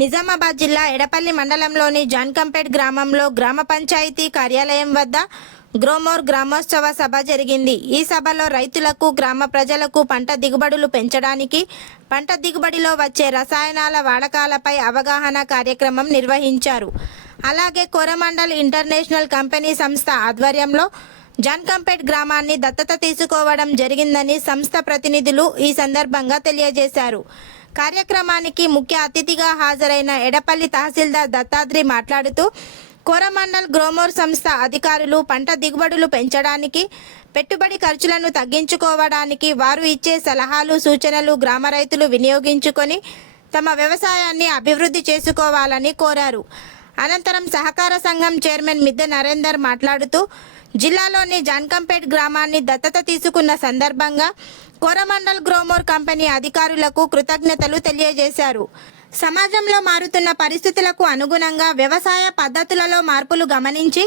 నిజామాబాద్ జిల్లా ఎడపల్లి మండలంలోని జాన్కంపేట్ గ్రామంలో గ్రామ పంచాయతీ కార్యాలయం వద్ద గ్రోమోర్ గ్రామోత్సవ సభ జరిగింది. ఈ సభలో రైతులకు గ్రామ ప్రజలకు పంట దిగుబడులు పెంచడానికి పంట దిగుబడిలో వచ్చే రసాయనాల వాడకాలపై అవగాహన కార్యక్రమం నిర్వహించారు. అలాగే కోరమండల్ ఇంటర్నేషనల్ కంపెనీ సంస్థ ఆధ్వర్యంలో జాన్కంపేట్ గ్రామాన్ని దత్తత తీసుకోవడం జరిగిందని సంస్థ ప్రతినిధులు ఈ సందర్భంగా తెలియజేశారు. కార్యక్రమానికి ముఖ్య అతిథిగా హాజరైన ఎడపల్లి తహసీల్దార్ దత్తాత్రి మాట్లాడుతూ కోరమండల్ గ్రోమోర్ సంస్థ అధికారులు పంట దిగుబడులు పెంచడానికి పెట్టుబడి ఖర్చులను తగ్గించుకోవడానికి వారు ఇచ్చే సలహాలు సూచనలు గ్రామ రైతులు వినియోగించుకొని తమ వ్యవసాయాన్ని అభివృద్ధి చేసుకోవాలని కోరారు. అనంతరం సహకార సంఘం చైర్మన్ మిద్దె నరేందర్ మాట్లాడుతూ జిల్లాలోని జాన్కంపేట్ గ్రామాన్ని దత్తత తీసుకున్న సందర్భంగా కోరమండల్ గ్రోమోర్ కంపెనీ అధికారులకు కృతజ్ఞతలు తెలియజేశారు. సమాజంలో మారుతున్న పరిస్థితులకు అనుగుణంగా వ్యవసాయ పద్ధతులలో మార్పులు గమనించి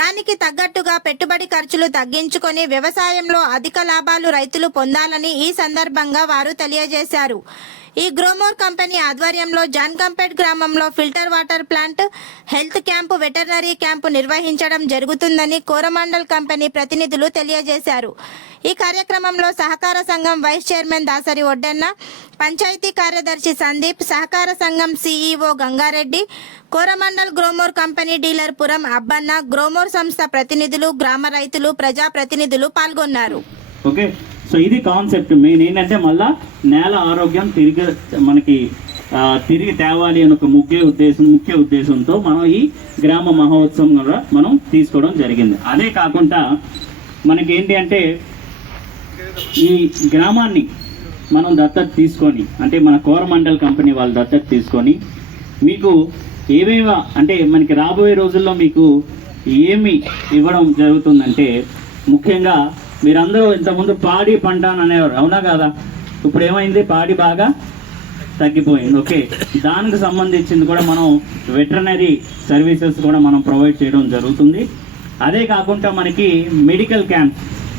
దానికి తగ్గట్టుగా పెట్టుబడి ఖర్చులు తగ్గించుకొని వ్యవసాయంలో అధిక లాభాలు రైతులు పొందాలని ఈ సందర్భంగా వారు తెలియజేశారు. ఈ గ్రోమోర్ కంపెనీ ఆధ్వర్యంలో జాన్కంపేట్ గ్రామంలో filter water plant health camp veterinary camp నిర్వహించడం జరుగుతుందని కోరమండల్ కంపెనీ ప్రతినిధులు తెలియజేశారు. ఈ కార్యక్రమంలో సహకార సంఘం వైస్ చైర్మన్ దాసరి ఒడ్డన్న పంచాయతీ కార్యదర్శి సందీప్ సహకార సంఘం CEO Gangareddy Coromandel Gromor company dealer Puram Abbanna Gromor సంస్థ ప్రతినిధులు గ్రామ రైతులు ప్రజా ప్రతినిధులు పాల్గొన్నారు. ఓకే సో ఇది కాన్సెప్ట్ మెయిన్ ఏంటంటే మళ్ళా నేల ఆరోగ్యం తిరిగి మనకి తిరిగి తేవాలి అని ఒక ముఖ్య ఉద్దేశం ముఖ్య ఉద్దేశంతో మనం ఈ గ్రామ మహోత్సవం కూడా మనం తీసుకోవడం జరిగింది. అదే కాకుండా మనకి ఏంటి అంటే ఈ గ్రామాన్ని మనం దత్తత తీసుకొని అంటే మన కోరమండల్ కంపెనీ వాళ్ళు దత్తత తీసుకొని మీకు ఏవేవో అంటే మనకి రాబోయే రోజుల్లో మీకు ఏమి ఇవ్వడం జరుగుతుందంటే ముఖ్యంగా మీరందరూ ఇంతకుముందు పాడి పంట అని అనేవారు అవునా కదా? ఇప్పుడు ఏమైంది? పాడి బాగా తగ్గిపోయింది. ఓకే. దానికి సంబంధించింది కూడా మనం వెటర్నరీ సర్వీసెస్ కూడా మనం ప్రొవైడ్ చేయడం జరుగుతుంది. అదే కాకుండా మనకి మెడికల్ క్యాంప్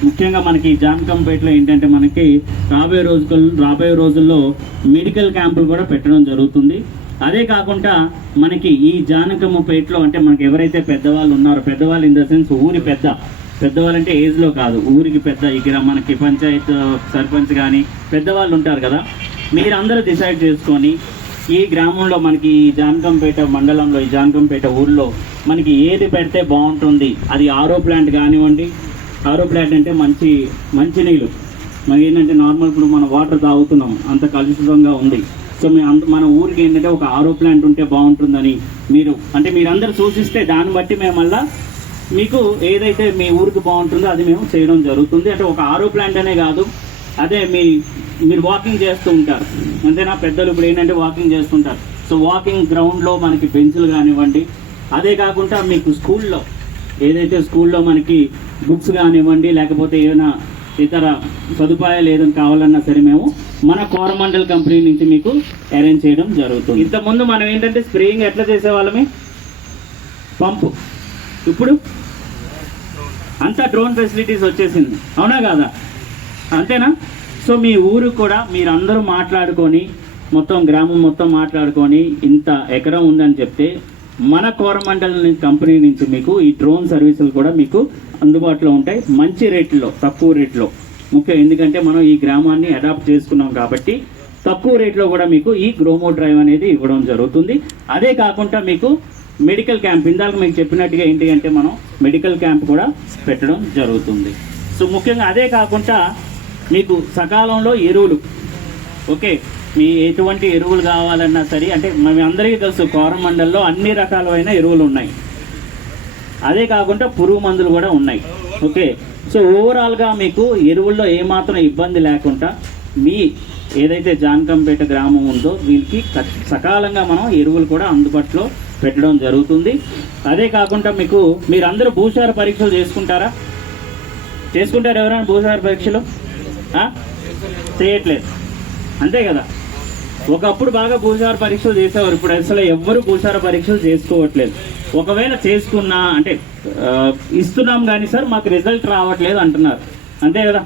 ముఖ్యంగా మనకి జాన్కంపేటలో ఏంటంటే మనకి రాబోయే రోజులు రాబోయే రోజుల్లో మెడికల్ క్యాంపులు కూడా పెట్టడం జరుగుతుంది. అదే కాకుండా మనకి ఈ జానకమ్మపేటలో అంటే మనకి ఎవరైతే పెద్దవాళ్ళు ఉన్నారో పెద్దవాళ్ళు ఇన్ ద సెన్స్ ఊరి పెద్ద పెద్దవాళ్ళు అంటే ఏజ్లో కాదు ఊరికి పెద్ద ఇక్కడ మనకి పంచాయత్ సర్పంచ్ కానీ పెద్దవాళ్ళు ఉంటారు కదా మీరందరూ డిసైడ్ చేసుకొని ఈ గ్రామంలో మనకి ఈ జానకంపేట మండలంలో ఈ జానకంపేట ఊర్లో మనకి ఏది పెడితే బాగుంటుంది అది ఆరో ప్లాంట్ కానివ్వండి ఆరో ప్లాంట్ అంటే మంచి మంచినీళ్ళు మనకి ఏంటంటే నార్మల్ ఇప్పుడు మనం వాటర్ తాగుతున్నాం అంత కలుషితంగా ఉంది. సో మీ అంత మన ఊరికి ఏంటంటే ఒక ఆరో ప్లాంట్ ఉంటే బాగుంటుందని మీరు అంటే మీరందరూ సూచిస్తే దాన్ని బట్టి మేము మళ్ళా మీకు ఏదైతే మీ ఊరికి బాగుంటుందో అది మేము చేయడం జరుగుతుంది. అంటే ఒక ఆరో ప్లాంట్ అనే కాదు. అదే మీ మీరు వాకింగ్ చేస్తూ ఉంటారు. అంతేనా? పెద్దలు ఇప్పుడు ఏంటంటే వాకింగ్ చేస్తుంటారు. సో వాకింగ్ గ్రౌండ్లో మనకి బెంచ్లు కానివ్వండి. అదే కాకుండా మీకు స్కూల్లో ఏదైతే స్కూల్లో మనకి బుక్స్ కానివ్వండి లేకపోతే ఏమైనా ఇతర సదుపాయాలు ఏదైనా కావాలన్నా సరే మేము మన కోరమండల్ కంపెనీ నుంచి మీకు అరేంజ్ చేయడం జరుగుతుంది. ఇంతకుముందు మనం ఏంటంటే స్ప్రేయింగ్ ఎట్లా చేసేవాళ్ళమే? పంపు. ఇప్పుడు? అంతా డ్రోన్ ఫెసిలిటీస్ వచ్చేసింది. అవునా కాదా? అంతేనా? సో మీ ఊరు కూడా మీరందరూ మాట్లాడుకొని మొత్తం గ్రామం మొత్తం మాట్లాడుకొని ఇంత ఎకరం ఉందని చెప్తే మన కోరమండల్ కంపెనీ నుంచి మీకు ఈ డ్రోన్ సర్వీసులు కూడా మీకు అందుబాటులో ఉంటాయి. మంచి రేట్లో తక్కువ రేట్లో. ముఖ్యం ఎందుకంటే మనం ఈ గ్రామాన్ని అడాప్ట్ చేసుకున్నాం కాబట్టి తక్కువ రేట్లో కూడా మీకు ఈ గ్రోమో డ్రైవ్ అనేది ఇవ్వడం జరుగుతుంది. అదే కాకుండా మీకు మెడికల్ క్యాంప్ ఇందాక మీకు చెప్పినట్టుగా ఏంటి అంటే మనం మెడికల్ క్యాంప్ కూడా పెట్టడం జరుగుతుంది. సో ముఖ్యంగా అదే కాకుండా మీకు సకాలంలో ఎరువులు ఓకే మీ ఎటువంటి ఎరువులు కావాలన్నా సరే అంటే మేము అందరికీ తెలుసు కోరమండల్లో అన్ని రకాలైన ఎరువులు ఉన్నాయి అదే కాకుండా పురుగు మందులు కూడా ఉన్నాయి. ఓకే? సో ఓవరాల్గా మీకు ఎరువుల్లో ఏమాత్రం ఇబ్బంది లేకుండా మీ ఏదైతే జానకంపేట గ్రామం ఉందో వీళ్ళకి సకాలంగా మనం ఎరువులు కూడా అందుబాటులో పెట్టడం జరుగుతుంది. అదే కాకుండా మీకు మీరందరూ భూసార పరీక్షలు చేసుకుంటారా? చేసుకుంటారు ఎవరైనా భూసార పరీక్షలు? చేయట్లేదు. అంతే కదా? ఒకప్పుడు బాగా భూసార పరీక్షలు చేసేవారు. ఇప్పుడు అసలు ఎవ్వరు భూసార పరీక్షలు చేసుకోవట్లేదు. ఒకవేళ చేసుకున్నా అంటే ఇస్తున్నాం కానీ సార్ మాకు రిజల్ట్ రావట్లేదు అంటున్నారు. అంతే కదా?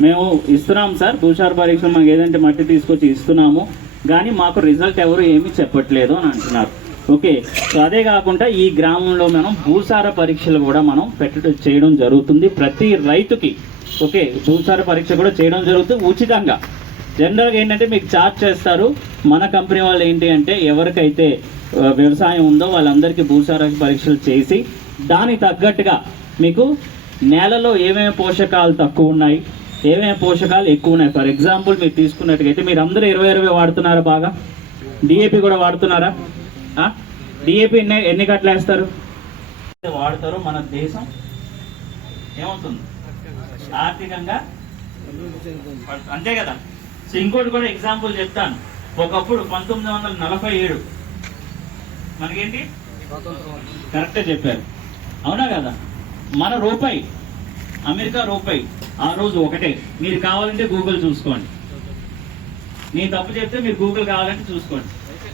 మేము ఇస్తున్నాం సార్ భూసార పరీక్షలు మాకు ఏదంటే మట్టి తీసుకొచ్చి ఇస్తున్నాము. కానీ మాకు రిజల్ట్ ఎవరు ఏమీ చెప్పట్లేదు అని అంటున్నారు. ఓకే? సో అదే కాకుండా ఈ గ్రామంలో మనం భూసార పరీక్షలు కూడా మనం పెట్టడం చేయడం జరుగుతుంది. ప్రతి రైతుకి ఓకే భూసార పరీక్ష కూడా చేయడం జరుగుతుంది. ఉచితంగా. జనరల్గా ఏంటంటే మీకు చార్జ్ చేస్తారు. మన కంపెనీ వాళ్ళు ఏంటి అంటే ఎవరికైతే వ్యవసాయం ఉందో వాళ్ళందరికీ భూసార పరీక్షలు చేసి దానికి తగ్గట్టుగా మీకు నేలలో ఏమేమి పోషకాలు తక్కువ ఉన్నాయి ఏమేమి పోషకాలు ఎక్కువ ఉన్నాయి. ఫర్ ఎగ్జాంపుల్ మీరు తీసుకున్నట్టుగైతే మీరు అందరూ ఇరవై ఇరవై వాడుతున్నారా బాగా? డిఏపి కూడా వాడుతున్నారా? డిఏపి ఎన్ని ఎన్ని గట్ల వేస్తారు? వాడతారో మన దేశం ఏమవుతుంది? ఆర్థికంగా అంతే కదా? సో ఇంకోటి కూడా ఎగ్జాంపుల్ చెప్తాను. ఒకప్పుడు పంతొమ్మిది వందల నలభై ఏడు. మనకేంటి? కరెక్ట్ చెప్పారు. అవునా కదా? మన రూపాయి అమెరికా రూపాయి ఆ రోజు ఒకటే. మీరు కావాలంటే గూగుల్ చూసుకోండి. నేను తప్పు చెప్తే మీరు గూగుల్ కావాలంటే చూసుకోండి.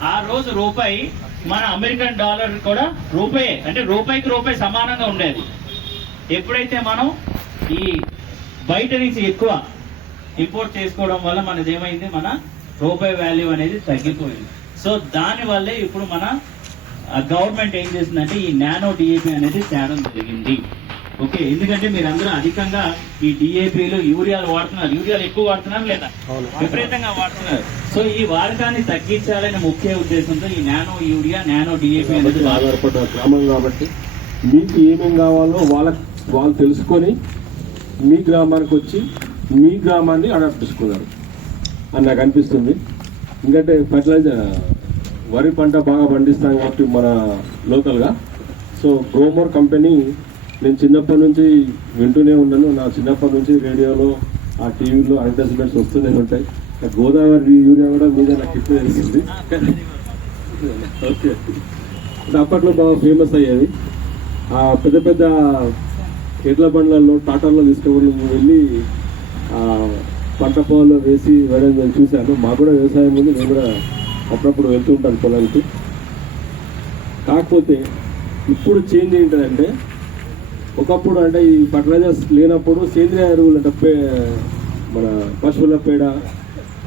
ఆ రోజు రూపాయి మన అమెరికన్ డాలర్ కూడా రూపాయే. అంటే రూపాయికి రూపాయి సమానంగా ఉండేది. ఎప్పుడైతే మనం ఈ బయట నుంచి ఎక్కువ ఇంపోర్ట్ చేసుకోవడం వల్ల మనది ఏమైంది మన రూపాయి వాల్యూ అనేది తగ్గిపోయింది. సో దాని వల్లే ఇప్పుడు మన గవర్నమెంట్ ఏం చేసిందంటే ఈ నానో డిఏపి అనేది తేడం జరిగింది. ఓకే ఎందుకంటే మీరందరూ అధికంగా ఈ డిఏపీలు యూరియాలు వాడుతున్నారు. యూరియాలు ఎక్కువ వాడుతున్నారు లేదా? విపరీతంగా వాడుతున్నారు. సో ఈ వాడకాన్ని తగ్గించాలనే ముఖ్య ఉద్దేశంతో ఈ నానో యూరియా నానో డిఏపి అనేది ఆధారపడ్డ గ్రామం కాబట్టి మీకు ఏమేం కావాలో వాళ్ళ వాళ్ళు తెలుసుకొని మీ గ్రామానికి వచ్చి మీ గ్రామాన్ని అడాప్ట్ చేసుకున్నారు. అని నాకు అనిపిస్తుంది. ఎందుకంటే ఫర్టిలైజర్ వరి పంట బాగా పండిస్తాం కాబట్టి మన లోకల్గా. సో గ్రోమోర్ కంపెనీ నేను చిన్నప్పటి నుంచి వింటూనే ఉన్నాను. నా చిన్నప్పటి నుంచి రేడియోలో ఆ టీవీలో అడ్వర్టైజ్మెంట్స్ వస్తూనే ఉంటాయి. గోదావరి యూరియా కూడా మీద నాకు ఇప్పుడు తెలిసింది. ఓకే. అప్పట్లో బాగా ఫేమస్ అయ్యేది. ఆ పెద్ద పెద్ద ఎడ్ల బండ్లలో టాటాల్లో తీసుకుని వెళ్ళి పంట పొలంలో వేసి వేయడం నేను చూశాను. మాకు కూడా వ్యవసాయం ఉంది. నేను కూడా అప్పుడప్పుడు వెళ్తూ ఉంటాను పొలానికి. కాకపోతే ఇప్పుడు చేంజ్ ఏంటంటే ఒకప్పుడు అంటే ఈ ఫర్టిలైజర్స్ లేనప్పుడు సేంద్రియ ఎరువులు అంటే పే మన పశువుల పేడ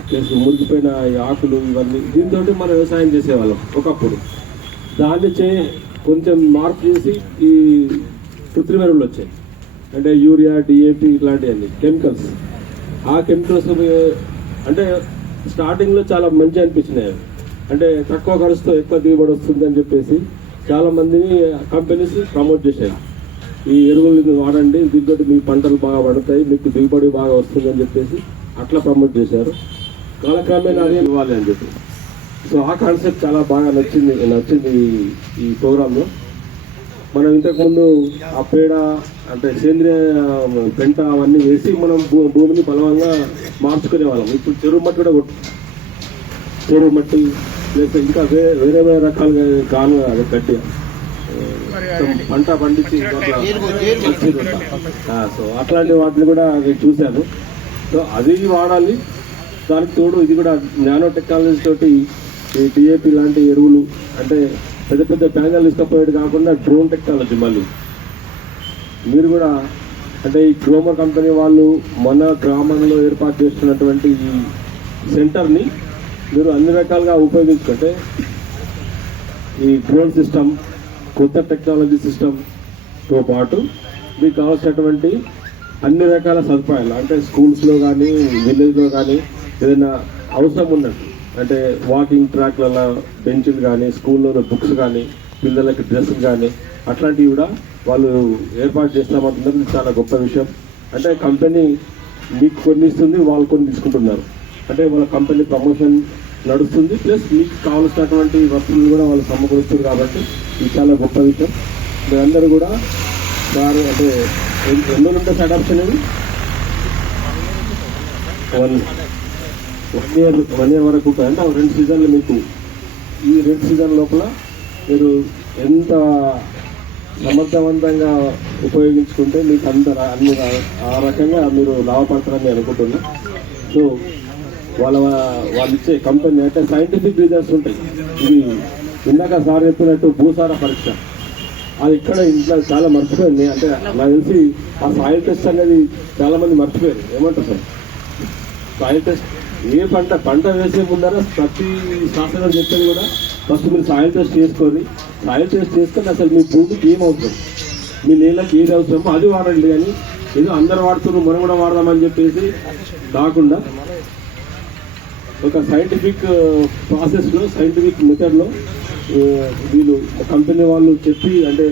ప్లస్ మురికిపోయిన ఈ ఆకులు ఇవన్నీ దీంతో మనం వ్యవసాయం చేసేవాళ్ళం ఒకప్పుడు. దాన్ని చే కొంచెం మార్పు చేసి ఈ కృత్రిమ ఎరువులు వచ్చాయి. అంటే యూరియా డిఏపి ఇట్లాంటివన్నీ కెమికల్స్. ఆ కెమికల్స్ అంటే స్టార్టింగ్లో చాలా మంచి అనిపించినాయి. అంటే తక్కువ ఖర్చుతో ఎక్కువ దిగుబడి వస్తుంది అని చెప్పేసి చాలా మందిని కంపెనీస్ ప్రమోట్ చేశారు. ఈ ఎరువులు వాడండి దీంతో మీ పంటలు బాగా పడతాయి మీకు దిగుబడి బాగా వస్తుంది అని చెప్పేసి అట్లా ప్రమోట్ చేశారు. కాలక్రమేణా అదే ఇవ్వాలి అని చెప్పి. సో ఆ కాన్సెప్ట్ చాలా బాగా నచ్చింది నచ్చింది ఈ- ఈ ప్రోగ్రాంలో మనం ఇంతకుముందు ఆ పేడ అంటే సేంద్రియ పెంట అవన్నీ వేసి మనం భూ- భూమిని బలవంగా మార్చుకునే వాళ్ళం ఇప్పుడు చెరువు మట్టి కూడా చెరువు మట్టి లేకపోతే ఇంకా వే- వేరే వేరే రకాలుగా కాను ఆ, పంట పండించి సో అట్లాంటి వాటిని కూడా నేను చూశాను. సో అది వాడాలి. దానికి తోడు ఇది కూడా నానో టెక్నాలజీ తోటి ఈ డిఏపి లాంటి ఎరువులు అంటే పెద్ద పెద్ద ప్యానల్ ఇష్టపోయేది కాకుండా డ్రోన్ టెక్నాలజీ మళ్ళీ. మీరు కూడా అంటే ఈ క్రోమర్ కంపెనీ వాళ్ళు మన గ్రామంలో ఏర్పాటు చేస్తున్నటువంటి ఈ సెంటర్ని మీరు అన్ని రకాలుగా ఉపయోగించుకుంటే ఈ డ్రోన్ సిస్టమ్ కొత్త టెక్నాలజీ సిస్టమ్తో పాటు మీకు కావాల్సినటువంటి అన్ని రకాల సదుపాయాలు అంటే స్కూల్స్లో కానీ విలేజ్లో కానీ ఏదైనా అవసరం ఉన్నట్టు. అంటే వాకింగ్ ట్రాక్లలో బెంచ్లు కానీ స్కూల్లో బుక్స్ కానీ పిల్లలకి డ్రెస్సులు కానీ అట్లాంటివి కూడా వాళ్ళు ఏర్పాటు చేస్తామంటున్నారు. చాలా గొప్ప విషయం. అంటే కంపెనీ మీకు కొన్ని ఇస్తుంది వాళ్ళు కొన్ని తీసుకుంటున్నారు. అంటే వాళ్ళ కంపెనీ ప్రమోషన్ నడుస్తుంది ప్లస్ మీకు కావలసినటువంటి వస్తువులు కూడా వాళ్ళు సమకూరుస్తుంది కాబట్టి ఇది చాలా గొప్ప విషయం. మీరందరూ కూడా వారు అంటే ఎన్ని ఉంటాయి setups adoption one one year one year వరకు అంటే ఆ రెండు సీజన్లు మీకు ఈ రెండు సీజన్ లోపల మీరు ఎంత సమర్థవంతంగా ఉపయోగించుకుంటే మీకు అంత అన్ని ఆ రకంగా మీరు లాభపడతారని అనుకుంటున్నా. సో వాళ్ళ వాళ్ళు ఇచ్చే కంపెనీ అంటే సైంటిఫిక్ రీజన్స్ ఉంటాయి. ఇది ఇందాక సార్ చెప్పినట్టు భూసార పరీక్ష. అది ఇక్కడ ఇంట్లో చాలా మర్చిపోయింది. అంటే నాకు తెలిసి ఆ సాయిల్ టెస్ట్ అనేది చాలా మంది మర్చిపోయారు. ఏమంటారు సార్? సాయిల్ టెస్ట్ ఏ పంట పంట వేసే ముందర ప్రతి శాస్త్రం చెప్పేది కూడా ఫస్ట్ మీరు సాయిల్ టెస్ట్ చేసుకొని సాయిల్ టెస్ట్ చేసుకొని అసలు మీ భూమికి ఏం అవసరం మీ నీళ్ళకి ఏది అవసరమో అది వాడండి కానీ ఏదో అందరు వాడుతున్నారు మనం కూడా వాడదామని చెప్పేసి కాకుండా ఒక సైంటిఫిక్ ప్రాసెస్లో సైంటిఫిక్ మెథడ్లో వీళ్ళు కంపెనీ వాళ్ళు చెప్పి అంటే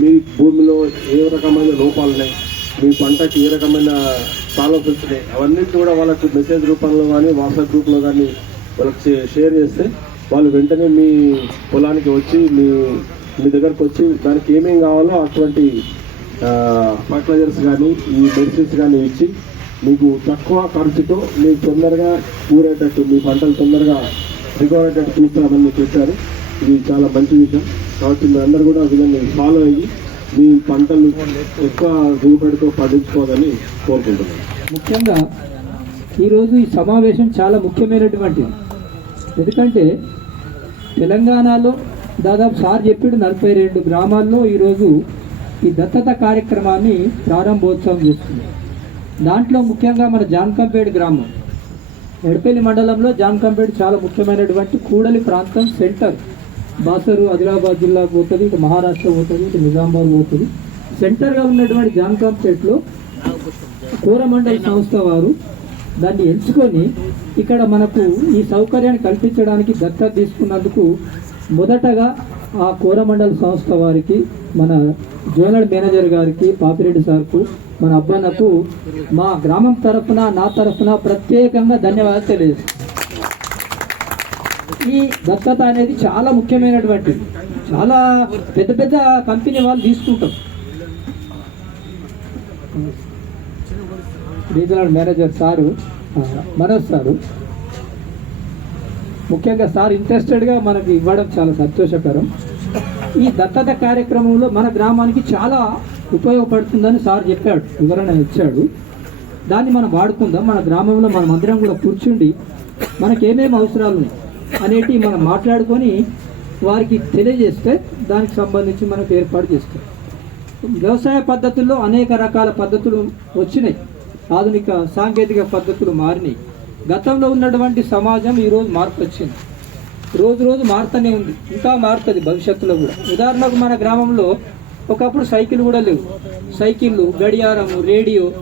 మీ భూమిలో ఏ రకమైన లోపాలు ఉన్నాయి మీ పంటకి ఏ రకమైన ప్రాబ్లమ్స్ వచ్చినాయి కూడా వాళ్ళకు మెసేజ్ రూపంలో కానీ వాట్సాప్ గ్రూప్లో కానీ వాళ్ళకి షేర్ చేస్తే వాళ్ళు వెంటనే మీ పొలానికి వచ్చి మీ మీ దగ్గరకు వచ్చి దానికి ఏమేమి కావాలో అటువంటి ఫర్టిలైజర్స్ కానీ ఈ మెడిసిన్స్ కానీ ఇచ్చి మీకు తక్కువ ఖర్చుతో మీకు తొందరగా కూరేటట్టు మీ పంటలు తొందరగా రికవర్ అయ్యేటట్టు చూస్తామని చెప్పారు. ఇది చాలా మంచి విషయం. కాబట్టి మీరు అందరూ కూడా విధంగా ఫాలో అయ్యి మీ పంటలు ఎక్కువ దిగుబడితో పండించుకోవాలని కోరుకుంటున్నాను. ముఖ్యంగా ఈరోజు ఈ సమావేశం చాలా ముఖ్యమైనటువంటిది ఎందుకంటే తెలంగాణలో దాదాపు సార్ చెప్పాడు నలభై రెండు గ్రామాల్లో ఈరోజు ఈ దత్తత కార్యక్రమాన్ని ప్రారంభోత్సవం చేస్తుంది. దాంట్లో ముఖ్యంగా మన జాన్కంపేడ్ గ్రామం ఎడపల్లి మండలంలో జాన్కంపేడ్ చాలా ముఖ్యమైనటువంటి కూడలి ప్రాంతం సెంటర్. బాసరు ఆదిలాబాద్ జిల్లాకు పోతుంది ఇటు మహారాష్ట్ర పోతుంది ఇటు నిజామాబాద్ పోతుంది. సెంటర్గా ఉన్నటువంటి జాన్కంపేటలో కోరమండలి సంస్థ వారు దాన్ని ఎంచుకొని ఇక్కడ మనకు ఈ సౌకర్యాన్ని కల్పించడానికి దత్తత తీసుకున్నందుకు మొదటగా ఆ కోరమండలి సంస్థ వారికి మన జోనల్ మేనేజర్ గారికి పాపిరెడ్డి సార్కు మన అబ్బాయిలకు మా గ్రామం తరఫున నా తరఫున ప్రత్యేకంగా ధన్యవాదాలు తెలియజేస్తాను ఈ దత్తత అనేది చాలా ముఖ్యమైనటువంటిది. చాలా పెద్ద పెద్ద కంపెనీ వాళ్ళు తీసుకుంటాం regional manager sir Manoj sir. ముఖ్యంగా సార్ ఇంట్రెస్టెడ్గా మనకి ఇవ్వడం చాలా సంతోషకరం. ఈ దత్తత కార్యక్రమంలో మన గ్రామానికి చాలా ఉపయోగపడుతుందని సార్ చెప్పాడు వివరణ ఇచ్చాడు. దాన్ని మనం వాడుకుందాం. మన గ్రామంలో మనం అందరం కూడా కూర్చుండి మనకి ఏమేమి అవసరాలు ఉన్నాయి? అనేటివి మనం మాట్లాడుకొని వారికి తెలియజేస్తే దానికి సంబంధించి మనకు ఏర్పాటు చేస్తాం. వ్యవసాయ పద్ధతుల్లో అనేక రకాల పద్ధతులు వచ్చినాయి. ఆధునిక సాంకేతిక పద్ధతులు మారినాయి. గతంలో ఉన్నటువంటి సమాజం ఈరోజు మార్పు వచ్చింది. రోజు రోజు మారుతూనే ఉంది. ఇంకా మారుతుంది భవిష్యత్తులో కూడా. ఉదాహరణకు మన గ్రామంలో ఒకప్పుడు సైకిల్ కూడా లేవు. సైకిళ్ళు గడియారము రేడియో